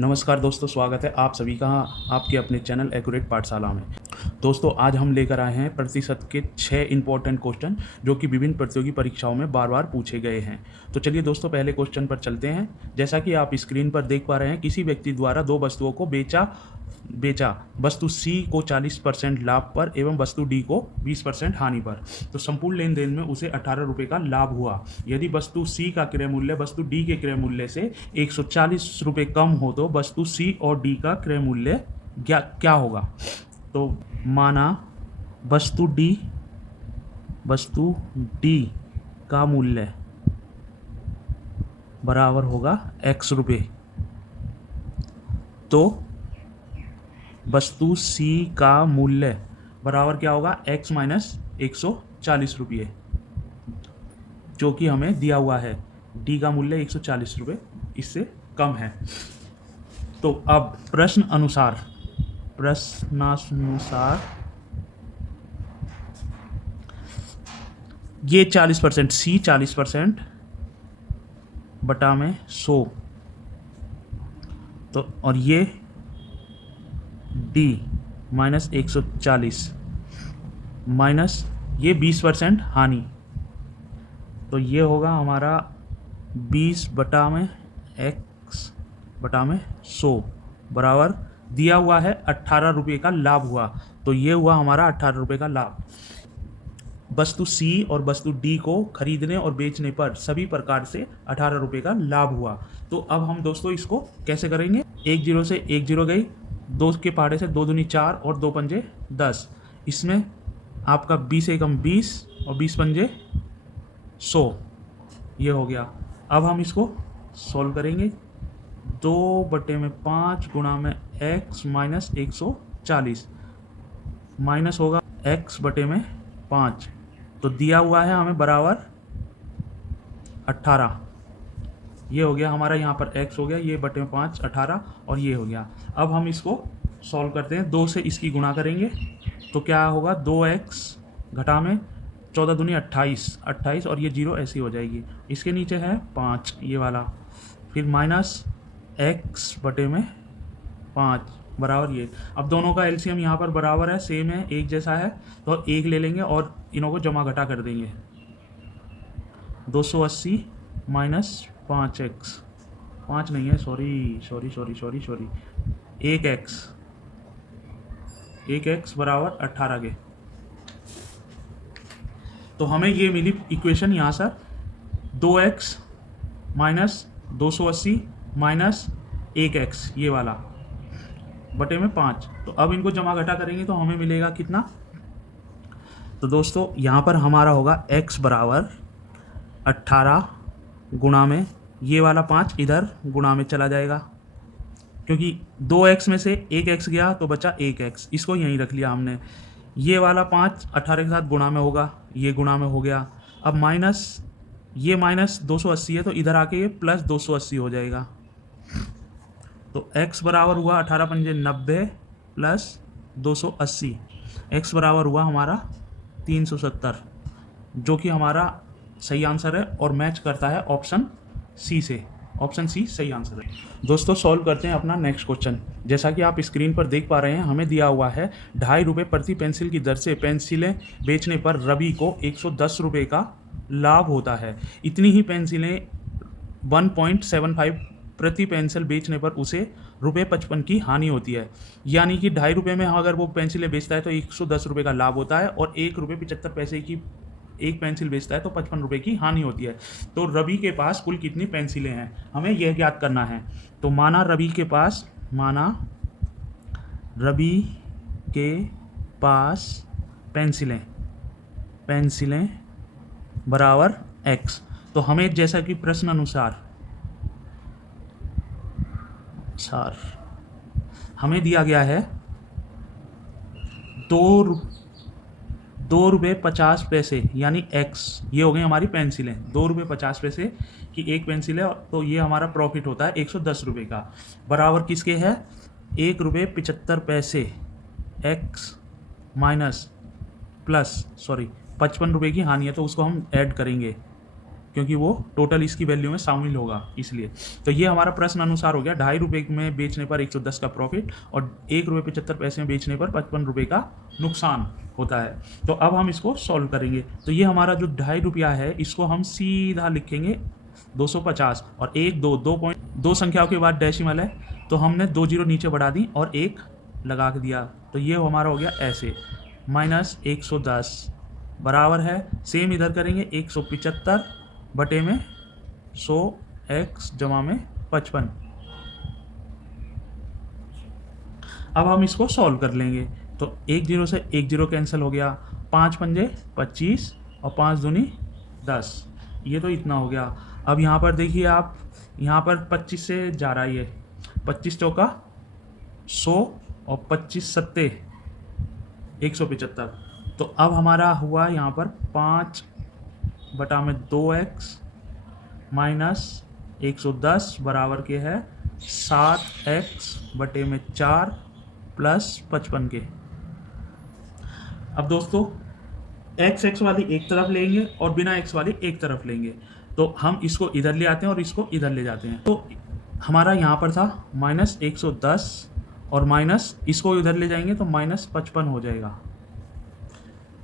नमस्कार दोस्तों, स्वागत है आप सभी का आपके अपने चैनल एक्यूरेट पाठशाला में। दोस्तों, आज हम लेकर आए हैं प्रतिशत के 6 इंपॉर्टेंट क्वेश्चन जो कि विभिन्न प्रतियोगी परीक्षाओं में बार-बार पूछे गए हैं। तो चलिए दोस्तों, पहले क्वेश्चन पर चलते हैं। जैसा कि आप स्क्रीन पर देख पा रहे हैं, किसी व्यक्ति द्वारा 2 वस्तुओं को बेचा बेचा वस्तु सी को 40% लाभ पर एवं वस्तु डी को 20% हानि पर। तो संपूर्ण लेन देन में उसे 18 रुपये का लाभ हुआ। यदि वस्तु सी का क्रय मूल्य वस्तु डी के क्रय मूल्य से 140 रुपये कम हो तो वस्तु सी और डी का क्रय मूल्य क्या होगा। तो माना वस्तु डी का मूल्य बराबर होगा x रुपये, तो वस्तु सी का मूल्य बराबर क्या होगा x माइनस 140 रुपये, जो कि हमें दिया हुआ है। डी का मूल्य 140 रुपये इससे कम है। तो अब प्रश्नानुसार ये 40% सी 40% बटा में 100, तो और ये डी माइनस 140 माइनस ये 20% हानि, तो ये होगा हमारा 20 बटा में x बटा में 100 बराबर दिया हुआ है 18 रुपये का लाभ हुआ। तो ये हुआ हमारा 18 रुपये का लाभ। वस्तु सी और वस्तु डी को खरीदने और बेचने पर सभी प्रकार से 18 रुपये का लाभ हुआ। तो अब हम दोस्तों इसको कैसे करेंगे। 1 0 से 1 0 गई, 2 के पहाड़े से 2 दूनी 4 और 2 पंजे 10। इसमें आपका 20 एकम 20 और 20 पंजे 100, ये हो गया। अब हम इसको सॉल्व करेंगे। 2/5 गुणा में x माइनस 140 माइनस होगा x बटे में 5, तो दिया हुआ है हमें बराबर 18। ये हो गया हमारा, यहाँ पर x हो गया, ये बटे में 5 18 और ये हो गया। अब हम इसको सॉल्व करते हैं। 2 से इसकी गुणा करेंगे तो क्या होगा 2x घटा में 14 दूनी 28 और ये 0 ऐसी हो जाएगी। इसके नीचे है 5 ये वाला, फिर माइनस x बटे में 5 बराबर ये। अब दोनों का एलसीएम यहाँ पर बराबर है, सेम है, एक जैसा है, तो 1 ले लेंगे और इनों को जमा घटा कर देंगे। 280 माइनस 5x 5 नहीं है, सॉरी 1x बराबर 18 के। तो हमें ये मिली इक्वेशन यहाँ sir 2x minus 280 minus 1x ये वाला बटे में 5। तो अब इनको जमा घटा करेंगे तो हमें मिलेगा कितना। तो दोस्तों यहाँ पर हमारा होगा x बराबर 18 गुणा में ये वाला 5 इधर गुणा में चला जाएगा, क्योंकि 2x में से 1x गया तो बचा 1x, इसको यहीं रख लिया हमने। ये वाला 5 18 के साथ गुणा में होगा, ये गुणा में हो गया। अब माइनस ये माइनस 280 है तो इधर आके ये प्लस 280 हो जाएगा। तो x बराबर हुआ 18 पंजे 90 प्लस 280, x बराबर हुआ हमारा 370, जो कि हमारा सही आंसर है और मैच करता है ऑप्शन सी से। ऑप्शन सी सही आंसर है। दोस्तों, सॉल्व करते हैं अपना नेक्स्ट क्वेश्चन। जैसा कि आप स्क्रीन पर देख पा रहे हैं, हमें दिया हुआ है 2.5 रुपये प्रति पेंसिल की दर से पेंसिलें बेचने पर रवि को 110 रुपये का लाभ होता है। इतनी ही पेंसिलें 1.75 प्रति पेंसिल बेचने पर उसे ₹55 की हानि होती है। यानी कि 2.5 रुपये में अगर वो पेंसिलें बेचता है तो 110 रुपये का लाभ होता है, और 1 रुपये 75 पैसे की एक पेंसिल बेचता है तो 55 रुपये की हानि होती है। तो रवि के पास कुल कितनी पेंसिलें हैं, हमें यह ज्ञात करना है। तो माना रवि के पास पेंसिलें बराबर x। तो हमें जैसा कि प्रश्न अनुसार हमें दिया गया है 2 रुपये 50 पैसे यानी x, ये हो गई हमारी पेंसिलें। 2 रुपये 50 पैसे की एक पेंसिल है, तो ये हमारा प्रॉफिट होता है 110 रुपये का। बराबर किसके है 1 रुपये 75 पैसे x माइनस प्लस 55 रुपये की हानि है, तो उसको हम ऐड करेंगे क्योंकि वो टोटल इसकी वैल्यू में शामिल होगा इसलिए। तो ये हमारा प्रश्न अनुसार हो गया, 2.5 रुपये में बेचने पर 110 का प्रॉफिट और 1 रुपये 75 पैसे में बेचने पर 55 रुपये का नुकसान होता है। तो अब हम इसको सॉल्व करेंगे। तो ये हमारा जो 2.5 रुपया है इसको हम सीधा लिखेंगे 250 और 1 2 2 संख्याओं के बाद डेसिमल है तो हमने 2 जीरो नीचे बढ़ा दी और 1 लगा के दिया। तो ये हमारा हो गया ऐसे माइनस 110 बराबर है, सेम इधर करेंगे 175 बटे में 100x जमा में 55। अब हम इसको सॉल्व कर लेंगे। तो 1 जीरो से 1 जीरो कैंसिल हो गया, 5 पंजे 25 और 5 दूनी 10, ये तो इतना हो गया। अब यहाँ पर देखिए आप, यहाँ पर 25 से जा रहा है ये, 25 चौका 100 और 25 सत्ते 175। तो अब हमारा हुआ यहाँ पर 5 बटा में 2x माइनस 110 बराबर के है 7x बटे में 4 प्लस 55 के। अब दोस्तों x वाली एक तरफ लेंगे और बिना x वाली एक तरफ लेंगे, तो हम इसको इधर ले आते हैं और इसको इधर ले जाते हैं। तो हमारा यहाँ पर था माइनस 110 और माइनस इसको इधर ले जाएंगे तो माइनस 55 हो जाएगा।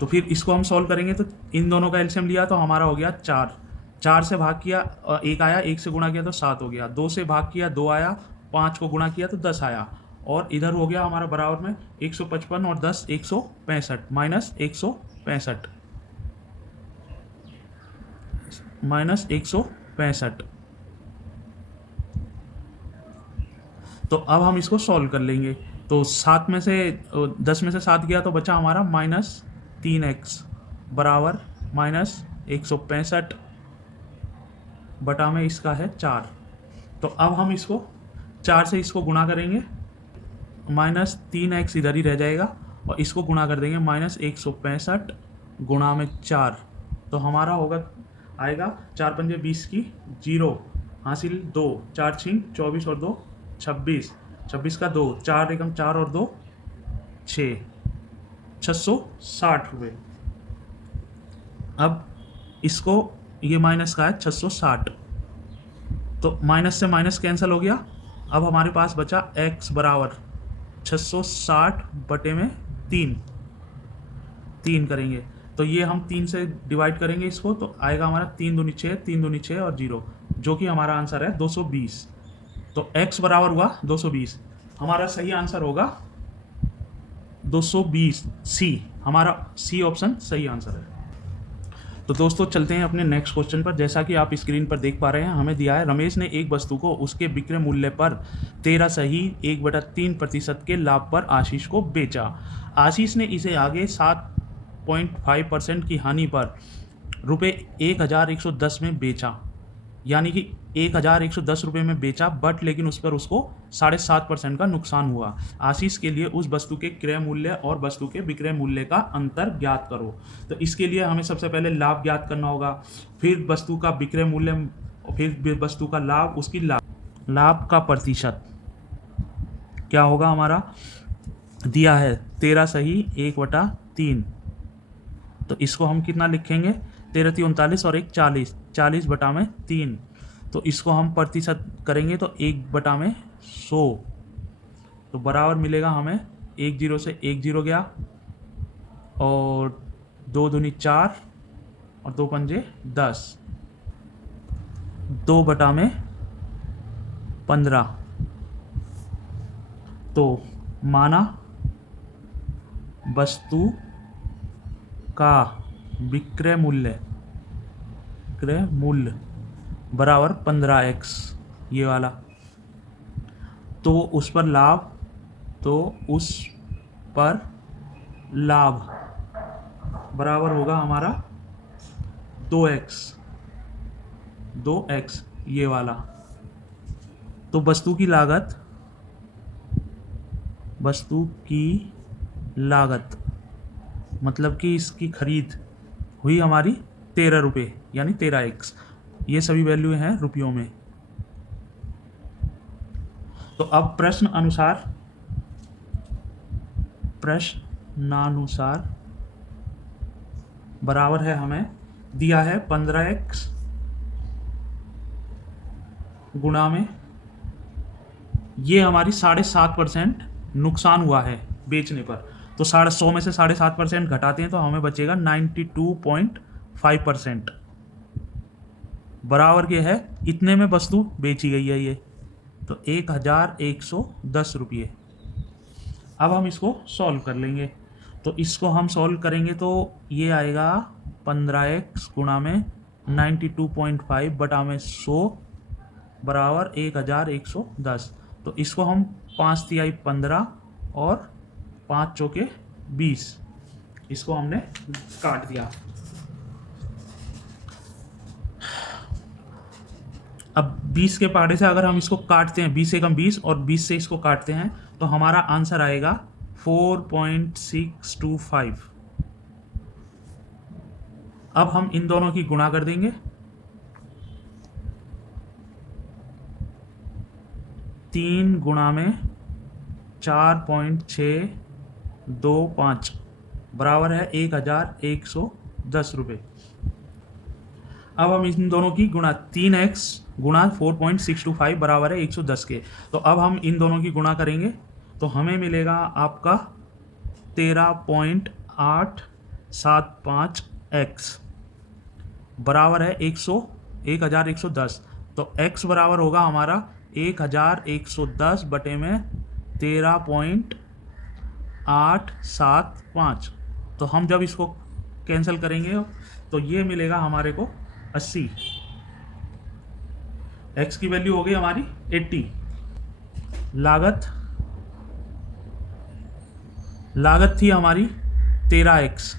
तो फिर इसको हम सॉल्व करेंगे तो इन दोनों का एलसीएम लिया तो हमारा हो गया 4 से भाग किया 1 आया, 1 से गुणा किया तो 7 हो गया, 2 से भाग किया 2 आया, 5 को गुणा किया तो 10 आया और इधर हो गया हमारा बराबर में 155 और 10 165 माइनस 165 माइनस 165। तो अब हम इसको सॉल्व कर लेंगे। तो 7 में से 10 में से 7 गया तो बचा हमारा माइनस 3x बराबर माइनस 165 बटा में इसका है 4। तो अब हम इसको 4 से इसको गुणा करेंगे, माइनस 3x इधर ही रह जाएगा और इसको गुणा कर देंगे माइनस 165 गुणा में 4। तो हमारा होगा आएगा 4 पंजे 20 की 0 हासिल 2, 4 छिंग 24 और 2 26, 26 का 2, 4 एकम 4 और 2 6, 660 रुपये। अब इसको ये माइनस का है 660, तो माइनस से माइनस कैंसिल हो गया। अब हमारे पास बचा x बराबर 660 बटे में 3 करेंगे तो ये हम 3 से डिवाइड करेंगे इसको तो आएगा हमारा 3 दूनी 6, 3 दूनी 6 और 0, जो कि हमारा आंसर है 220। तो x बराबर हुआ 220, हमारा सही आंसर होगा 220 सी, हमारा सी ऑप्शन सही आंसर है। तो दोस्तों चलते हैं अपने नेक्स्ट क्वेश्चन पर। जैसा कि आप स्क्रीन पर देख पा रहे हैं, हमें दिया है रमेश ने एक वस्तु को उसके विक्रय मूल्य पर 13 सही 1/3% के लाभ पर आशीष को बेचा। आशीष ने इसे आगे 7.5% की हानि पर ₹1110 में बेचा, यानी कि 1110 रुपये में बेचा, बट लेकिन उस पर उसको 7.5% का नुकसान हुआ। आशीष के लिए उस वस्तु के क्रय मूल्य और वस्तु के विक्रय मूल्य का अंतर ज्ञात करो। तो इसके लिए हमें सबसे पहले लाभ ज्ञात करना होगा, फिर वस्तु का विक्रय मूल्य, फिर वस्तु का लाभ, उसकी लाभ का प्रतिशत क्या होगा हमारा, दिया है 13 सही 1/3। तो इसको हम कितना लिखेंगे, 13 × 39 और 1 40, 40 बटा में 3। तो इसको हम प्रतिशत करेंगे तो 1/100, तो बराबर मिलेगा हमें 1 जीरो से 1 जीरो गया और 2 दूनी 4 और 2 पंजे 10, 2 बटा में 15। तो माना वस्तु का विक्रय मूल्य बराबर 15x, ये वाला, तो उस पर लाभ बराबर होगा हमारा 2x, ये वाला। तो वस्तु की लागत मतलब कि इसकी खरीद हुई हमारी 13 रुपये, यानी 13x। ये सभी वैल्यू हैं रुपयों में। तो अब प्रश्नानुसार बराबर है, हमें दिया है 15x गुणा में ये हमारी 7.5% नुकसान हुआ है बेचने पर, तो 100 में से 7.5% घटाते हैं तो हमें बचेगा 92.5%, बराबर के है इतने में वस्तु बेची गई है ये, तो 1110 रुपये। अब हम इसको सॉल्व कर लेंगे, तो इसको हम सॉल्व करेंगे तो ये आएगा 15x गुणा में 92.5 बटा में 100 बराबर 1110। तो इसको हम 5 तिहाई 15 और 5 चौके 20, इसको हमने काट दिया। अब 20 के पहाड़े से अगर हम इसको काटते हैं, 20 एकम 20 और 20 से इसको काटते हैं तो हमारा आंसर आएगा 4.625। अब हम इन दोनों की गुणा कर देंगे, 3 गुणा में 4.625 बराबर है 1110 रुपये। अब हम इन दोनों की गुणा 3x गुणा 4.625 बराबर है 110 के, तो अब हम इन दोनों की गुणा करेंगे तो हमें मिलेगा आपका 13.875x बराबर है 1110। तो x बराबर होगा हमारा 1110 बटे में 13.875। तो हम जब इसको कैंसिल करेंगे तो ये मिलेगा हमारे को 80। x की वैल्यू हो गई हमारी 80। लागत थी हमारी 13x,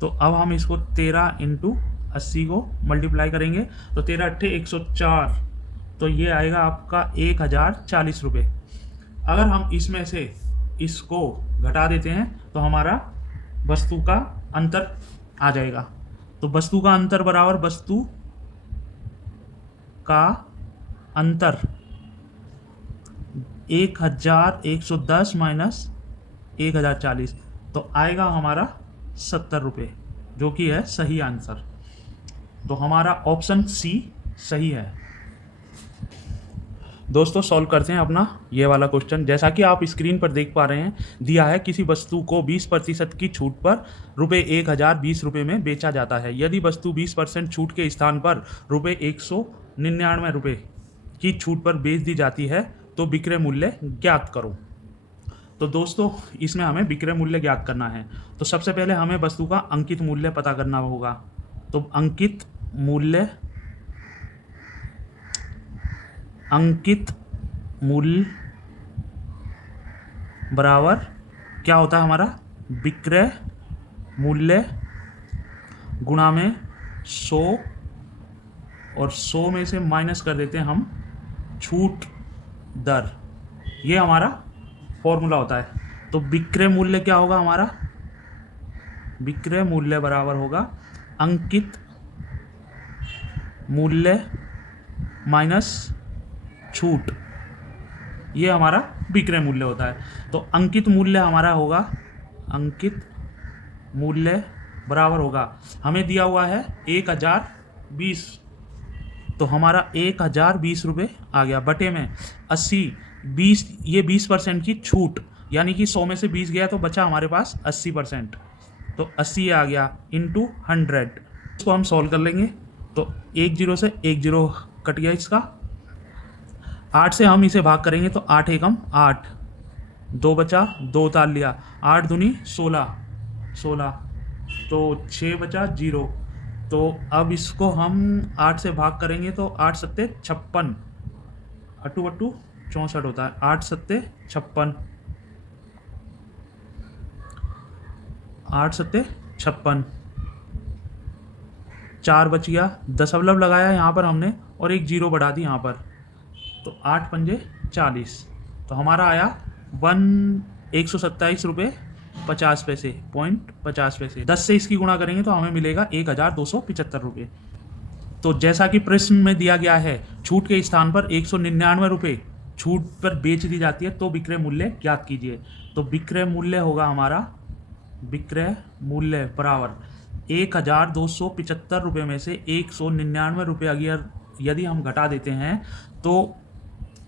तो अब हम इसको 13 इंटू 80 को मल्टीप्लाई करेंगे तो 13 अट्ठे 104, तो ये आएगा आपका 1040 रुपये। अगर हम इसमें से इसको घटा देते हैं तो हमारा वस्तु का अंतर आ जाएगा। तो वस्तु का अंतर बराबर वस्तु का अंतर 1110 माइनस 1040, तो आएगा हमारा 70 रुपये, जो कि है सही आंसर। तो हमारा ऑप्शन सी सही है। दोस्तों सॉल्व करते हैं अपना ये वाला क्वेश्चन। जैसा कि आप स्क्रीन पर देख पा रहे हैं, दिया है किसी वस्तु को 20% की छूट पर रुपये 1020 रुपये में बेचा जाता है। यदि वस्तु 20% छूट के स्थान पर रुपये 199 रुपये की छूट पर बेच दी जाती है तो विक्रय मूल्य ज्ञात करो। तो दोस्तों इसमें हमें विक्रय मूल्य ज्ञात करना है, तो सबसे पहले हमें वस्तु का अंकित मूल्य पता करना होगा। तो अंकित मूल्य बराबर क्या होता है हमारा, विक्रय मूल्य गुणा में 100, और 100 में से माइनस कर देते हैं हम छूट दर, ये हमारा फॉर्मूला होता है। तो विक्रय मूल्य क्या होगा हमारा, विक्रय मूल्य बराबर होगा अंकित मूल्य माइनस छूट, ये हमारा विक्रय मूल्य होता है। तो अंकित मूल्य हमारा होगा, अंकित मूल्य बराबर होगा, हमें दिया हुआ है 1020, तो हमारा 1020 रुपये आ गया, बटे में 80, 20, ये 20% की छूट, यानी कि 100 में से 20 गया तो बचा हमारे पास 80%, तो 80 आ गया इंटू 100। इसको हम सॉल्व कर लेंगे तो 10 से 10 कट गया, इसका 8 से हम इसे भाग करेंगे तो 8 एकम 8, 2 बचा, 2 उतार लिया, 8 दूनी 16, तो 6 बचा 0। तो अब इसको हम 8 से भाग करेंगे तो 8 सत्ते 56, अट्टू 64 होता है, 8 सत्ते 56, 8 सत्ते 56, 4 बच गया, दशमलव लगाया यहाँ पर हमने और एक 0 बढ़ा दी यहाँ पर, तो 8 पंजे 40, तो हमारा आया 127 रुपये 50 पैसे, 50 पैसे। 10 से इसकी गुणा करेंगे तो हमें मिलेगा 1275 रुपये। तो जैसा कि प्रश्न में दिया गया है, छूट के स्थान पर 199 रुपये छूट पर बेच दी जाती है तो विक्रय मूल्य ज्ञात कीजिए। तो विक्रय मूल्य होगा हमारा, विक्रय मूल्य बराबर 1275 रुपये में से 199 रुपये अगर यदि हम घटा देते हैं तो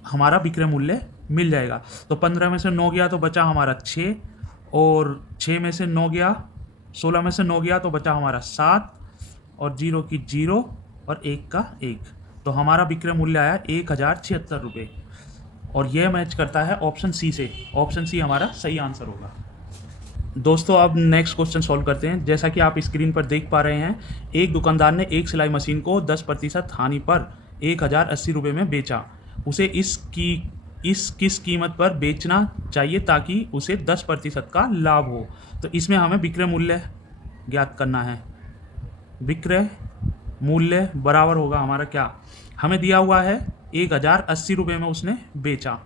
हमारा विक्रय मूल्य मिल जाएगा। तो 15 में से 9 गया तो बचा हमारा 6, और 6 में से 9 गया, 16 में से 9 गया तो बचा हमारा 7, और 0 की 0 और 1 का 1। तो हमारा विक्रय मूल्य आया 1076 रुपये, और यह मैच करता है ऑप्शन सी से। ऑप्शन सी हमारा सही आंसर होगा। दोस्तों अब नेक्स्ट क्वेश्चन सॉल्व करते हैं। जैसा कि आप स्क्रीन पर देख पा रहे हैं, एक दुकानदार ने एक सिलाई मशीन को 10% हानि पर 1080 रुपये में बेचा। उसे इस किस कीमत पर बेचना चाहिए ताकि उसे 10% का लाभ हो। तो इसमें हमें विक्रय मूल्य ज्ञात करना है। विक्रय मूल्य बराबर होगा हमारा क्या, हमें दिया हुआ है 1080 रुपये में उसने बेचा।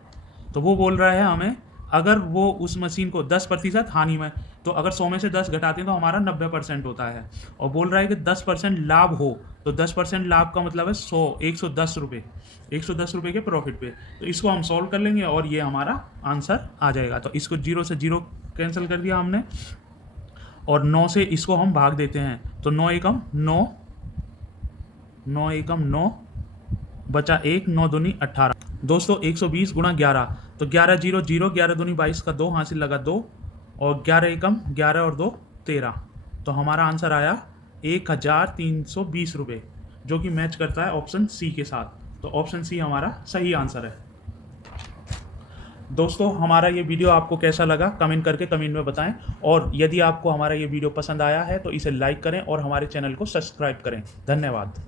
तो वो बोल रहा है हमें, अगर वो उस मशीन को 10% हानि में, तो अगर 100 में से 10 घटाते हैं तो हमारा 90% होता है। और बोल रहा है कि 10% लाभ हो, तो 10% लाभ का मतलब है 110 रुपये, 110 रुपये के प्रॉफिट पे। तो इसको हम सॉल्व कर लेंगे और ये हमारा आंसर आ जाएगा। तो इसको 0 से 0 कैंसिल कर दिया हमने, और 9 से इसको हम भाग देते हैं। तो 9 एकम 9, 9 एकम 9, बचा 1, 9 दूनी 18। दोस्तों 120 गुणा 11, तो 11 0 0, 11 दूनी 22 का 2 हासिल लगा 2, और 11 एकम 11 और 2 13। तो हमारा आंसर आया 1320 रुपये, जो कि मैच करता है ऑप्शन सी के साथ। तो ऑप्शन सी हमारा सही आंसर है। दोस्तों हमारा ये वीडियो आपको कैसा लगा कमेंट करके कमेंट में बताएं, और यदि आपको हमारा ये वीडियो पसंद आया है तो इसे लाइक करें और हमारे चैनल को सब्सक्राइब करें। धन्यवाद।